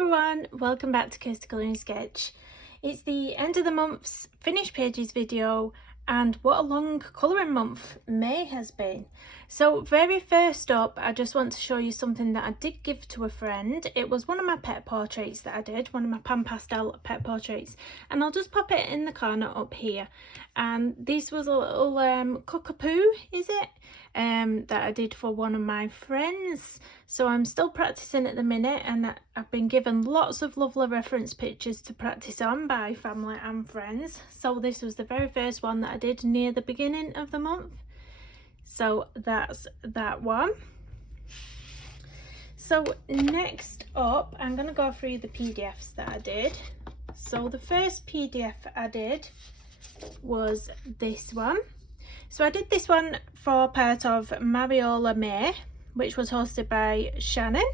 everyone, welcome back to Kirsty Colouring Sketch. It's the end of the month's finished pages video, and what a long colouring month May has been. So very first up, I just want to show you something that I did give to a friend. It was one of my pet portraits that I did, one of my pan pastel pet portraits, and I'll just pop it in the corner up here. And this was a little cockapoo, is it? That I did for one of my friends. So I'm still practicing at the minute, and I've been given lots of lovely reference pictures to practice on by family and friends. So this was the very first one that I did near the beginning of the month. So that's that one. So next up, I'm going to go through the PDFs that I did. So the first PDF I did was this one. So I did this one for part of Mariola May, which was hosted by Shannon.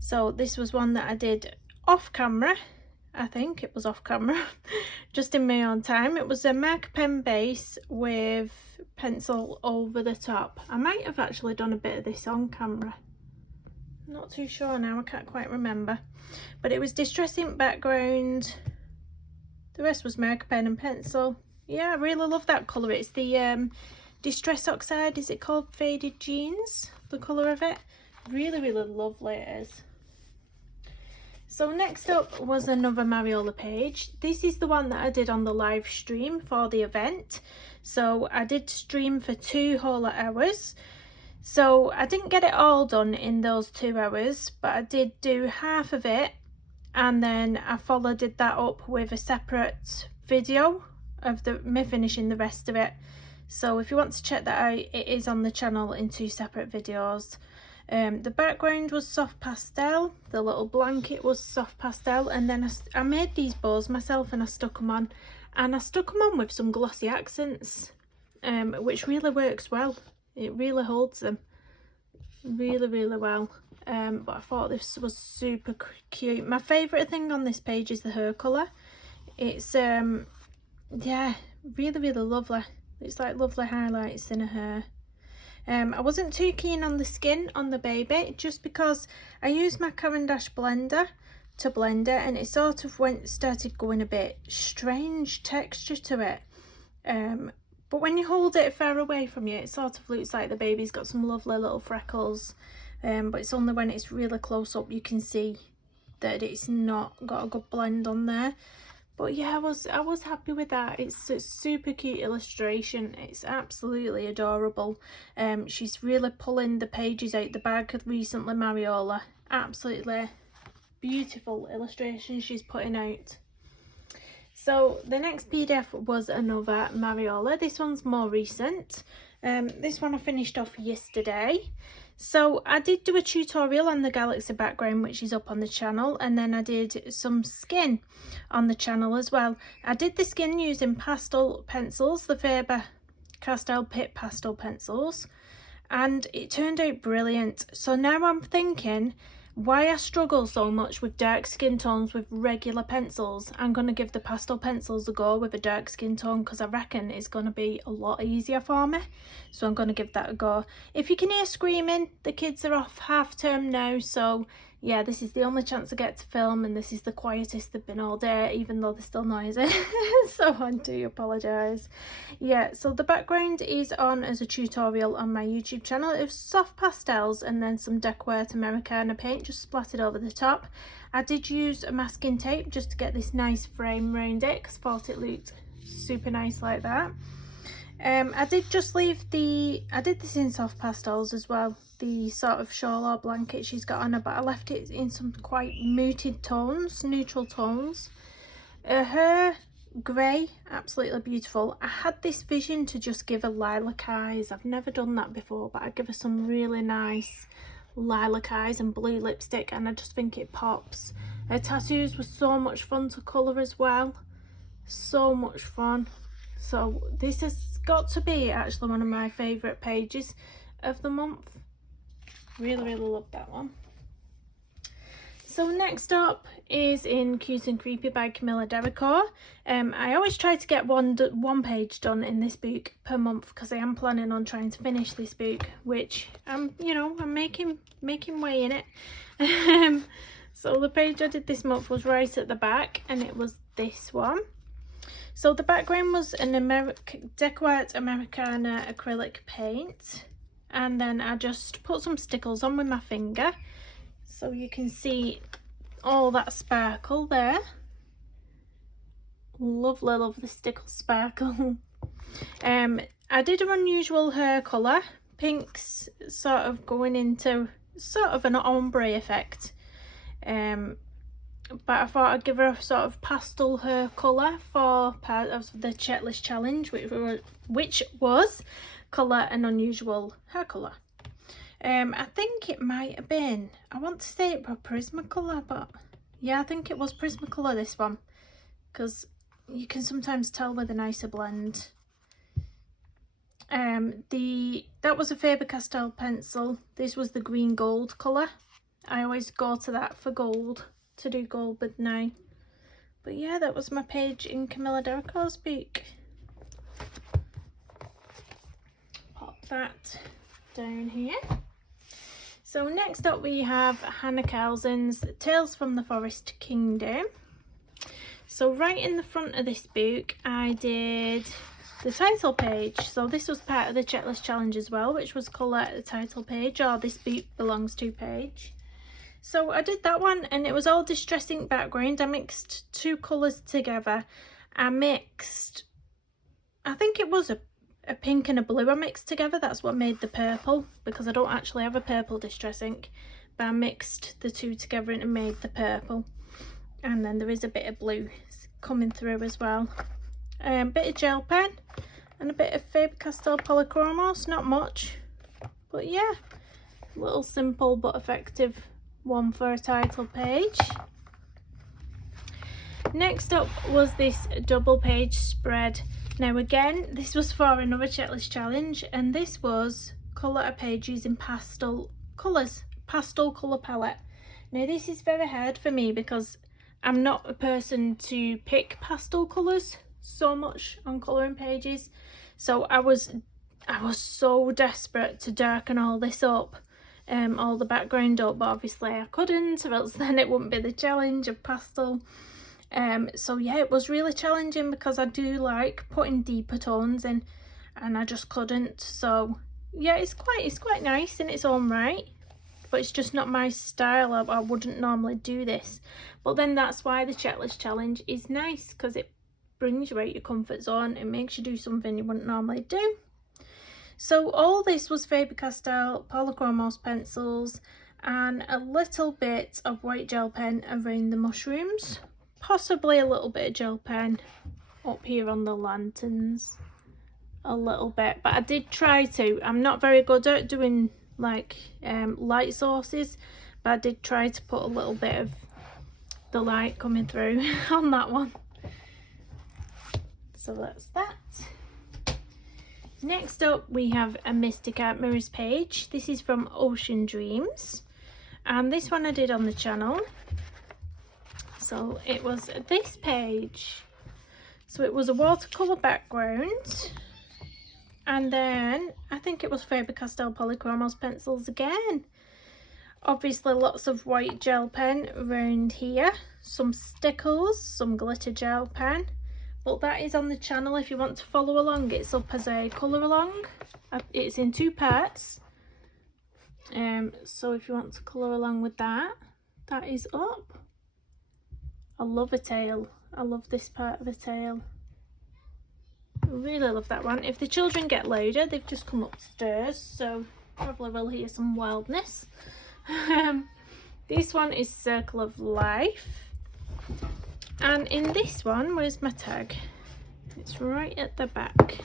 So this was one that I did off camera. I think it was off camera, just in my own time. It was a marker pen base with pencil over the top. I might have actually done a bit of this on camera. Not too sure now, I can't quite remember. But it was distress ink background. The rest was marker pen and pencil. Yeah, I really love that colour. It's the Distress Oxide, is it called? Faded Jeans, the colour of it. Really, really lovely it is. So next up was another Mariola page. This is the one that I did on the live stream for the event. So I did stream for 2 whole hours. So I didn't get it all done in those 2 hours, but I did do half of it. And then I followed that up with a separate video of me finishing the rest of it. So if you want to check that out, it is on the channel in 2 separate videos. The background was soft pastel, the little blanket was soft pastel, and then I made these bows myself and I stuck them on. And I stuck them on with some glossy accents, which really works well. It really holds them really, really well. But I thought this was super cute. My favourite thing on this page is the hair colour. It's, yeah, really, really lovely. It's like lovely highlights in her hair. I wasn't too keen on the skin on the baby, just because I used my Caran d'Ache blender to blend it, and it sort of started going a bit strange texture to it. But when you hold it far away from you, it sort of looks like the baby's got some lovely little freckles. But it's only when it's really close up you can see that it's not got a good blend on there. But yeah, I was happy with that. It's a super cute illustration. It's absolutely adorable. She's really pulling the pages out the bag recently, Mariola. Absolutely beautiful illustration she's putting out. So the next PDF was another Mariola. This one's more recent. This one I finished off yesterday. So I did do a tutorial on the galaxy background, which is up on the channel, and then I did some skin on the channel as well. I did the skin using pastel pencils, the Faber Castell Pit pastel pencils, and it turned out brilliant. So now I'm thinking, why I struggle so much with dark skin tones with regular pencils, I'm going to give the pastel pencils a go with a dark skin tone, because I reckon it's going to be a lot easier for me. So I'm going to give that a go. If you can hear screaming, the kids are off half term now, so yeah, this is the only chance I get to film, and this is the quietest they've been all day, even though they're still noisy. So I do apologise. Yeah, so the background is on as a tutorial on my YouTube channel. It was soft pastels and then some Decorat Americana paint just splattered over the top. I did use a masking tape just to get this nice frame around it, because I thought it looked super nice like that. I did just leave I did this in soft pastels as well, the sort of shawl or blanket she's got on her, but I left it in some quite muted tones, neutral tones. Her hair, grey, absolutely beautiful. I had this vision to just give her lilac eyes. I've never done that before, but I'd give her some really nice lilac eyes and blue lipstick, and I just think it pops. Her tattoos were so much fun to colour as well. So much fun. So this has got to be actually one of my favourite pages of the month. Really, really love that one. So next up is in Cute and Creepy by Camilla. I always try to get one page done in this book per month, because I am planning on trying to finish this book, which I'm making way in it. So the page I did this month was right at the back, and it was this one. So the background was an Deco Art Americana acrylic paint, and then I just put some stickles on with my finger, so you can see all that sparkle there. Lovely, lovely stickle sparkle. I did an unusual hair colour, pinks sort of going into sort of an ombre effect. But I thought I'd give her a sort of pastel hair colour for part of the checklist challenge, which was colour an unusual hair colour. I think it might have been, I want to say it was Prismacolor, but yeah, I think it was Prismacolor, this one, because you can sometimes tell with a nicer blend. That was a Faber-Castell pencil. This was the green gold colour. I always go to that for gold, to do gold with now. But yeah, that was my page in Camilla Derico's book. Pop that down here. So next up we have Hannah Coulson's Tales from the Forest Kingdom. So right in the front of this book I did the title page. So this was part of the checklist challenge as well, which was colour the title page, or this book belongs to page. So I did that one, and it was all distress ink background. I mixed two colours together. I think it was a pink and a blue I mixed together. That's what made the purple, because I don't actually have a purple distress ink, but I mixed the two together and it made the purple. And then there is a bit of blue coming through as well. Bit of gel pen and a bit of Faber-Castell Polychromos, not much, but yeah, little simple but effective one for a title page. Next up was this double page spread. Now again, this was for another checklist challenge, and this was colour a page using pastel colours, pastel colour palette. Now this is very hard for me because I'm not a person to pick pastel colours so much on colouring pages, so I was so desperate to darken all this up, all the background up, but obviously I couldn't, or else then it wouldn't be the challenge of pastel. So yeah, it was really challenging because I do like putting deeper tones in, and I just couldn't. So yeah, it's quite nice in its own right, but it's just not my style. I wouldn't normally do this, but then that's why the checklist challenge is nice, because it brings you out your comfort zone. It makes you do something you wouldn't normally do. So all this was Faber-Castell Polychromos pencils and a little bit of white gel pen around the mushrooms, possibly a little bit of gel pen up here on the lanterns, a little bit. But I did try to, I'm not very good at doing like light sources, but I did try to put a little bit of the light coming through on that one. So that's that. Next up we have a Mystic Art Mirrors page. This is from Ocean Dreams, and this one I did on the channel. So it was this page. So it was a watercolour background, and then I think it was Faber-Castell Polychromos pencils again. Obviously lots of white gel pen around here, some stickles, some glitter gel pen. But that is on the channel if you want to follow along. It's up as a colour along. It's in two parts. So if you want to colour along with that, that is up. I love a tail. I love this part of the tail. I really love that one. If the children get louder, they've just come upstairs, so probably will hear some wildness. This one is Circle of Life. And in this one, where's my tag? It's right at the back.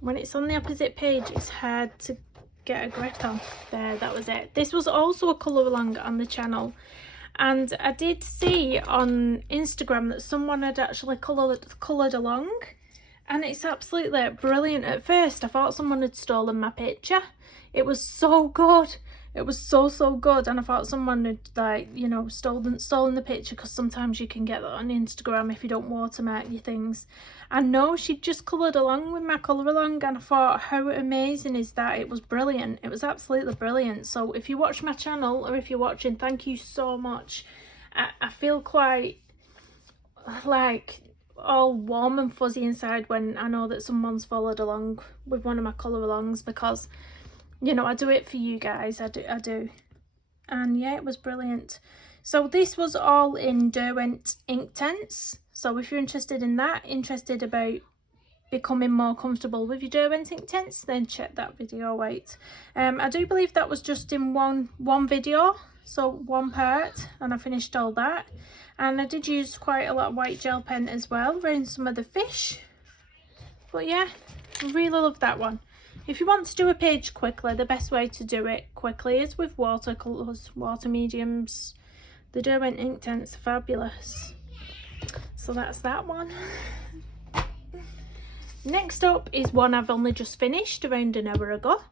When it's on the opposite page, it's hard to get a grip on. There, that was it. This was also a colour along on the channel. And I did see on Instagram that someone had actually coloured along. And it's absolutely brilliant. At first, I thought someone had stolen my picture. It was so good. It was so good, and I thought someone had, like, you know, stolen the picture, because sometimes you can get that on Instagram if you don't watermark your things. And no, she just coloured along with my colour along, and I thought, how amazing is that? It was brilliant. It was absolutely brilliant. So if you watch my channel, or if you're watching, thank you so much. I feel quite like all warm and fuzzy inside when I know that someone's followed along with one of my colour alongs, because, you know, I do it for you guys. I do. And yeah, it was brilliant. So this was all in Derwent Inktense. So if you're interested in that, interested about becoming more comfortable with your Derwent Inktense, then check that video out. I do believe that was just in one video, so one part, and I finished all that. And I did use quite a lot of white gel pen as well around some of the fish. But yeah, I really love that one. If you want to do a page quickly, the best way to do it quickly is with watercolours, water mediums. The Derwent Inktense are fabulous. So that's that one. Next up is one I've only just finished around an hour ago.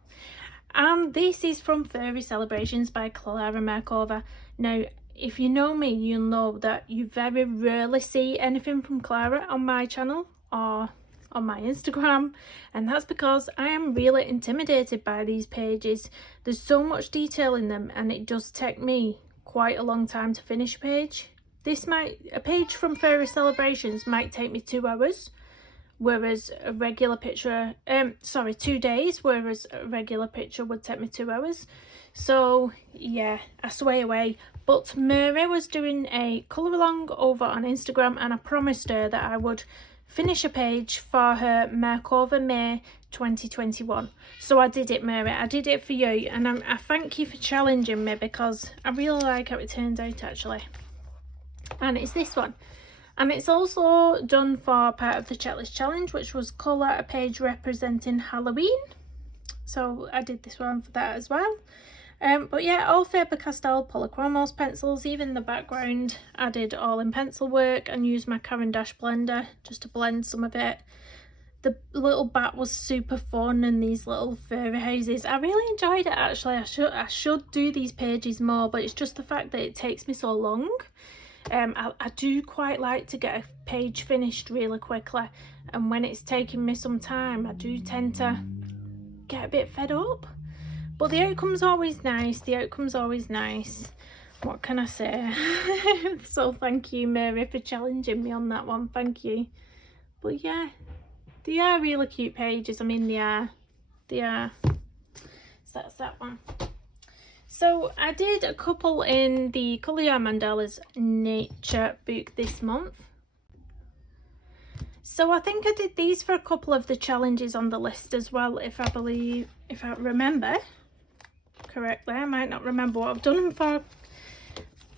And this is from Furry Celebrations by Clara Markova. Now, if you know me, you'll know that you very rarely see anything from Clara on my channel or on my Instagram, and that's because I am really intimidated by these pages. There's so much detail in them, and it does take me quite a long time to finish a page. A page from Furry Celebrations might take me 2 hours, whereas a regular picture, 2 days, whereas a regular picture would take me 2 hours. So yeah, I sway away. But Mary was doing a colour along over on Instagram, and I promised her that I would finish a page for her Markova May 2021. So I did it, Mary. I did it for you, and I thank you for challenging me, because I really like how it turned out actually. And it's this one. And it's also done for part of the checklist challenge, which was colour a page representing Halloween. So I did this one for that as well. But yeah, all Faber-Castell Polychromos pencils, even the background I did all in pencil work and used my Caran d'Ache blender just to blend some of it. The little bat was super fun, and these little furry houses, I really enjoyed it actually. I should do these pages more, but it's just the fact that it takes me so long. I do quite like to get a page finished really quickly, and when it's taking me some time, I do tend to get a bit fed up. But the outcome's always nice. What can I say? So thank you, Mary, for challenging me on that one. Thank you. But yeah, they are really cute pages. I mean, they are. So that's that one. So I did a couple in the Colour Your Mandalas Nature book this month. So I think I did these for a couple of the challenges on the list as well, if I remember correctly. I might not remember what I've done them for,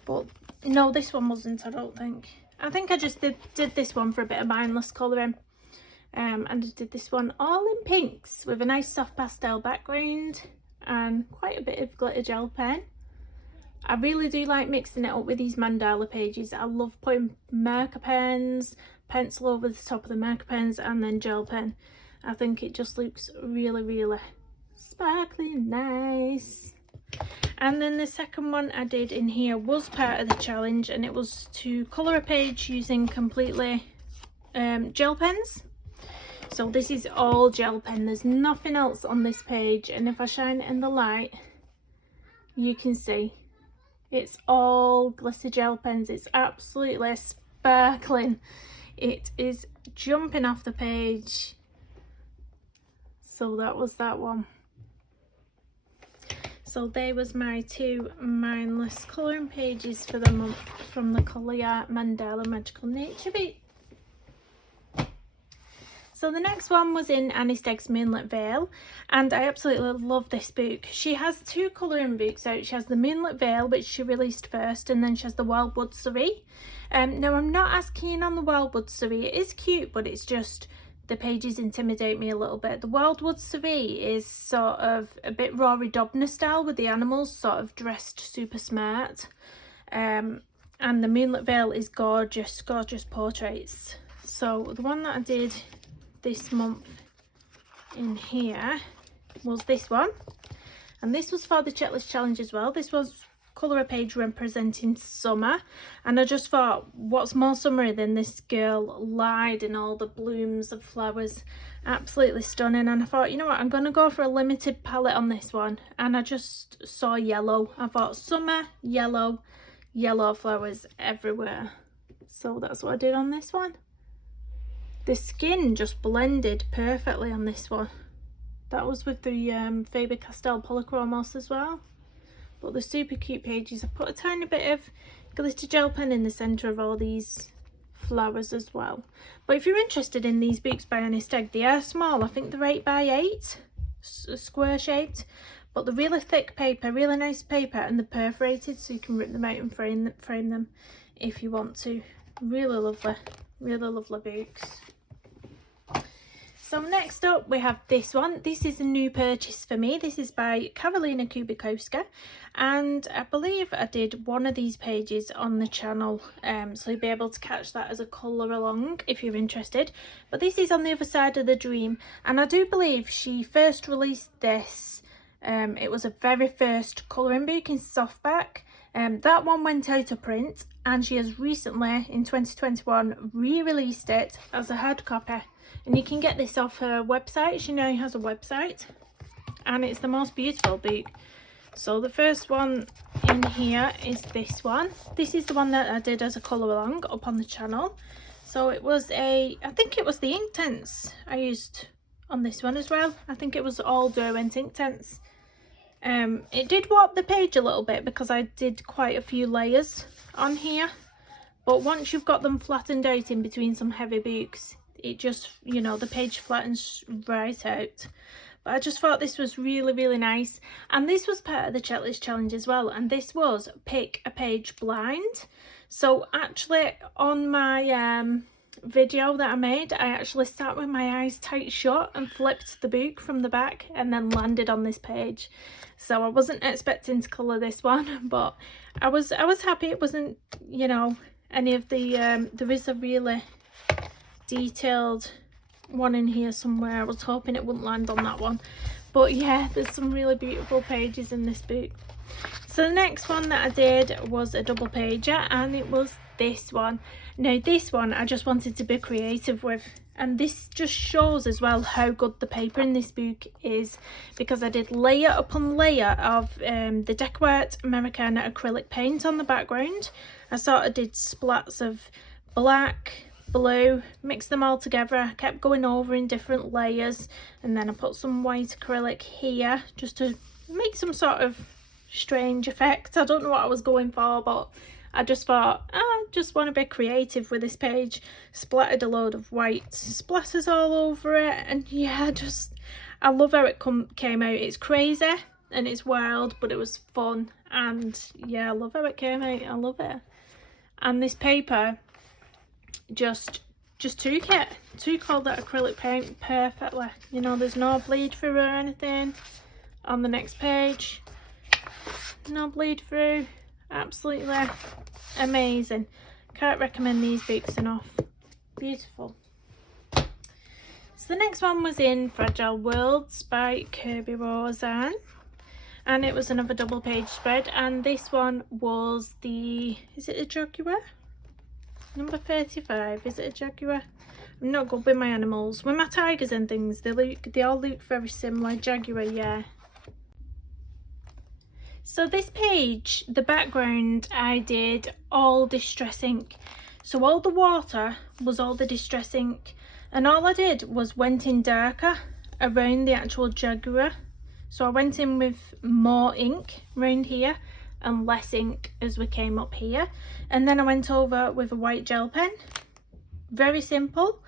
but no, this one wasn't, I don't think. I think I just did this one for a bit of mindless colouring. And I did this one all in pinks with a nice soft pastel background and quite a bit of glitter gel pen. I really do like mixing it up with these mandala pages. I love putting marker pens, pencil over the top of the marker pens, and then gel pen. I think it just looks really sparkly nice. And then the second one I did in here was part of the challenge, and it was to colour a page using completely gel pens. So this is all gel pen, there's nothing else on this page, and if I shine it in the light you can see it's all glitter gel pens. It's absolutely sparkling. It is jumping off the page. So that was that one. So there was my 2 mindless colouring pages for the month from the Colour Your Mandala Magical Nature book. So the next one was in Annie Stegg's Moonlit Veil, and I absolutely love this book. She has 2 colouring books out. She has the Moonlit Veil, which she released first, and then she has the Wildwood Surrey. Now I'm not as keen on the Wildwood Surrey. It is cute, but it's just the pages intimidate me a little bit. The Wildwood Surrey is sort of a bit Rory Dobner style, with the animals sort of dressed super smart. And the Moonlit Veil is gorgeous portraits. So the one that I did this month in here was this one, and this was for the checklist challenge as well. This was colour a page representing summer, and I just thought, what's more summery than this girl lied in all the blooms of flowers. Absolutely stunning. And I thought, you know what, I'm going to go for a limited palette on this one, and I just saw yellow. I thought summer, yellow flowers everywhere, so that's what I did on this one. The skin just blended perfectly on this one. That was with the Faber-Castell Polychromos as well. But they're super cute pages. I put a tiny bit of glitter gel pen in the centre of all these flowers as well. But if you're interested in these books by Honest Egg, they are small. I think they're 8 by 8, square shaped. But they're really thick paper, really nice paper, and they're perforated, so you can rip them out and frame them if you want to. Really lovely books. So next up we have this one. This is a new purchase for me. This is by Carolina Kubikowska, and I believe I did one of these pages on the channel, so you'll be able to catch that as a colour along if you're interested. But this is On the Other Side of the Dream, and I do believe she first released this, it was a very first colouring book in softback. That one went out of print, and she has recently in 2021 re-released it as a hard copy. And you can get this off her website. She now has a website, and it's the most beautiful book. So the first one in here is this one. This is the one that I did as a colour along up on the channel. So it was I think it was the Inktense I used on this one as well. I think it was all Derwent Inktense. It did warp the page a little bit because I did quite a few layers on here. But once you've got them flattened out in between some heavy books, it just, you know, the page flattens right out. But I just thought this was really nice, and this was part of the checklist challenge as well, and this was pick a page blind. So actually on my video that I made, I actually sat with my eyes tight shut and flipped the book from the back and then landed on this page. So I wasn't expecting to colour this one, but I was happy it wasn't, you know, any of the there is a really detailed one in here somewhere. I was hoping it wouldn't land on that one, but yeah, there's some really beautiful pages in this book. So the next one that I did was a double pager, and it was this one. Now this one I just wanted to be creative with, and this just shows as well how good the paper in this book is, because I did layer upon layer of the Decawart Americana acrylic paint on the background. I sort of did splats of black, blue, mixed them all together. I kept going over in different layers, and then I put some white acrylic here just to make some sort of strange effect. I don't know what I was going for, but I just thought, I just want to be creative with this page. Splattered a load of white splatters all over it, and yeah, I love how it came out. It's crazy and it's wild, but it was fun, and yeah, I love how it came out. I love it. And this paper just took all that acrylic paint perfectly. You know, there's no bleed through or anything on the next page. No bleed through. Absolutely amazing. Can't recommend these books enough. Beautiful. So the next one was in Fragile Worlds by Kirby Roseanne, and it was another double page spread, and this one was the, is it a Jaguar? Number 35, is it a Jaguar? I'm not good with my animals. With my tigers and things, they all look very similar. Jaguar, yeah. So this page, the background, I did all Distress ink. So all the water was all the Distress ink, and all I did was went in darker around the actual Jaguar. So I went in with more ink around here and less ink as we came up here, and then I went over with a white gel pen. Very simple.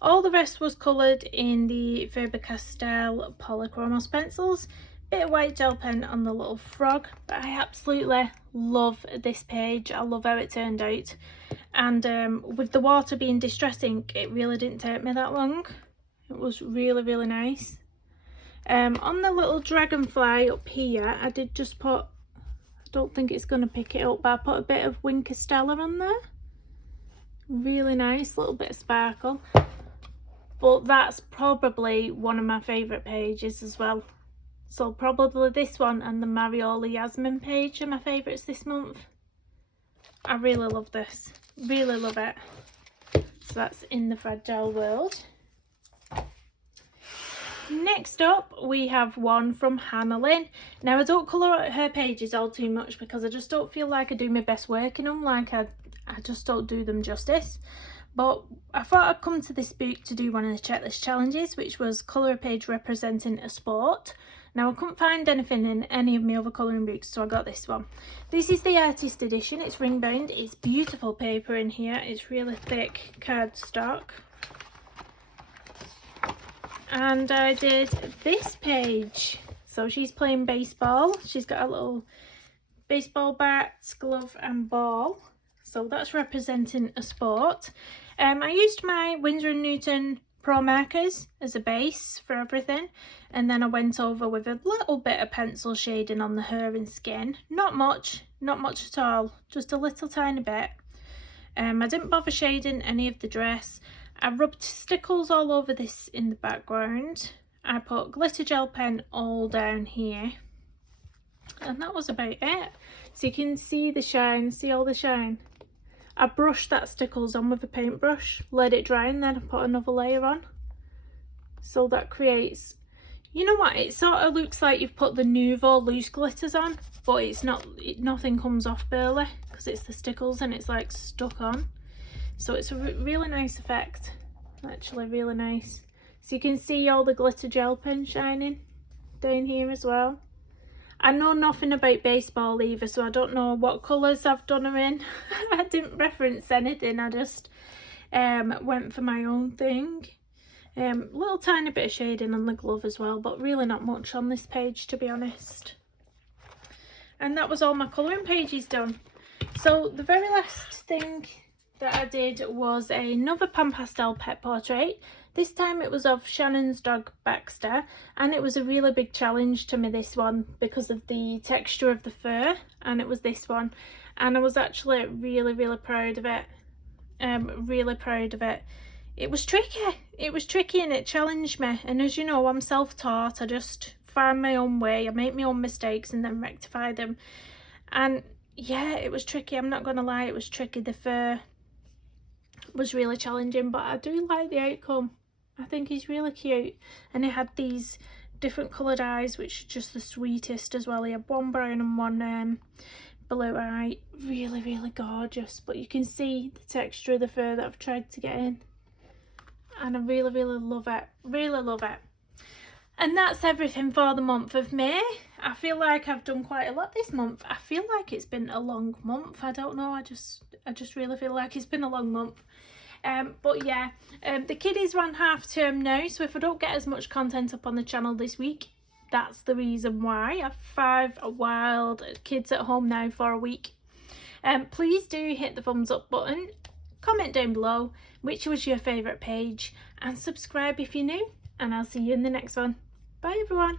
All the rest was coloured in the Faber-Castell Polychromos pencils. Bit of white gel pen on the little frog, but I absolutely love this page. I love how it turned out, and with the water being Distress ink, it really didn't take me that long. It was really nice. On the little dragonfly up here, I did just put, I don't think it's going to pick it up, but I put a bit of Winker Stella on there. Really nice, little bit of sparkle. But that's probably one of my favourite pages as well. So probably this one and the Mariola Yasmin page are my favourites this month. I really love this, really love it. So that's In the Fragile World. Next up we have one from Lynn. Now I don't colour her pages all too much because I just don't feel like I do my best work in them, like I just don't do them justice. But I thought I'd come to this book to do one of the checklist challenges, which was colour a page representing a sport. Now I couldn't find anything in any of my other colouring books, so I got this one. This is the artist edition, it's ring bound, it's beautiful paper in here, it's really thick cardstock. And I did this page. So she's playing baseball. She's got a little baseball bat, glove and ball. So that's representing a sport. I used my Winsor & Newton Pro markers as a base for everything. And then I went over with a little bit of pencil shading on the hair and skin. Not much at all. Just a little tiny bit. I didn't bother shading any of the dress. I rubbed stickles all over this in the background. I put glitter gel pen all down here. And that was about it. So you can see the shine, see all the shine. I brushed that stickles on with a paintbrush, let it dry, and then I put another layer on. So that creates, you know what, it sort of looks like you've put the Nouveau loose glitters on, but it's not, nothing comes off barely because it's the stickles and it's like stuck on. So it's a really nice effect, actually really nice. So you can see all the glitter gel pen shining down here as well. I know nothing about baseball either, so I don't know what colours I've done her in. I didn't reference anything, I just went for my own thing. Little tiny bit of shading on the glove as well, but really not much on this page, to be honest. And that was all my colouring pages done. So the very last thing that I did was another pan pastel pet portrait. This time it was of Shannon's dog Baxter, and it was a really big challenge to me, this one, because of the texture of the fur, and it was this one, and I was actually really proud of it. Really proud of it. It was tricky and it challenged me, and as you know, I'm self-taught. I just find my own way, I make my own mistakes and then rectify them. And yeah, it was tricky, I'm not gonna lie, it was tricky. The fur was really challenging, but I do like the outcome. I think he's really cute, and he had these different coloured eyes, which are just the sweetest as well. He had one brown and one blue eye. Really gorgeous, but you can see the texture of the fur that I've tried to get in, and I really love it, really love it. And that's everything for the month of May. I feel like I've done quite a lot this month. I feel like it's been a long month. I don't know, I just really feel like it's been a long month. But yeah, the kiddies ran half term now, so if I don't get as much content up on the channel this week, that's the reason why. I have 5 wild kids at home now for a week. Please do hit the thumbs up button, comment down below which was your favourite page, and subscribe if you're new, and I'll see you in the next one. Bye everyone.